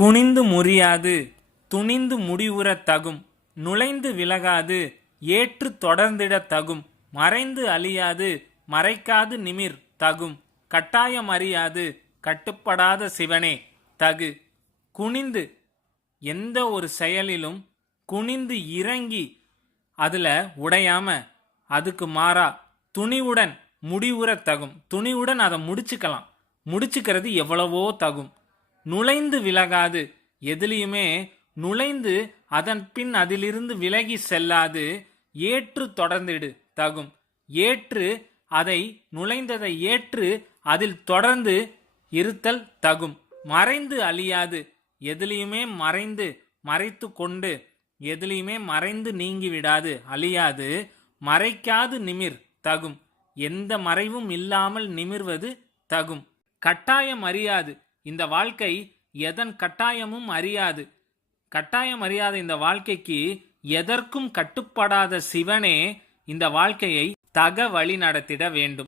குனிந்து முறியாது துணிந்து முடிவுறத் தகும் நுழைந்து விலகாது ஏற்று தொடர்ந்திடத் தகும் மறைந்து அழியாது மறைக்காது நிமிர் தகும் கட்டாயம் அறியாது கட்டுப்படாத சிவனே தகு. குனிந்து எந்த ஒரு செயலிலும் குனிந்து இறங்கி அதில் உடையாம அதுக்கு மாறா துணிவுடன் முடிவுறத் தகும். துணிவுடன் அதை முடிச்சுக்கலாம். முடிச்சுக்கிறது எவ்வளவோ தகும். நுழைந்து விலகாது. எதிலையுமே நுழைந்து அதன் பின் அதிலிருந்து விலகி செல்லாது. ஏற்று தொடர்ந்திடு தகும். ஏற்று அதை நுழைந்ததை ஏற்று அதில் தொடர்ந்து இருத்தல் தகும். மறைந்து அழியாது. எதிலையுமே மறைந்து மறைத்து கொண்டு எதிலையுமே மறைந்து நீங்கி விடாது. அழியாது. மறைக்காது நிமிர் தகும். எந்த மறைவும் இல்லாமல் நிமிர்வது தகும். கட்டாயம் அறியாது. இந்த வாழ்க்கை எதன் கட்டாயமும் அறியாது. கட்டாயம் அறியாத இந்த வாழ்க்கைக்கு எதற்கும் கட்டுப்படாத சிவனே இந்த வாழ்க்கையை தக வழி நடத்திட வேண்டும்.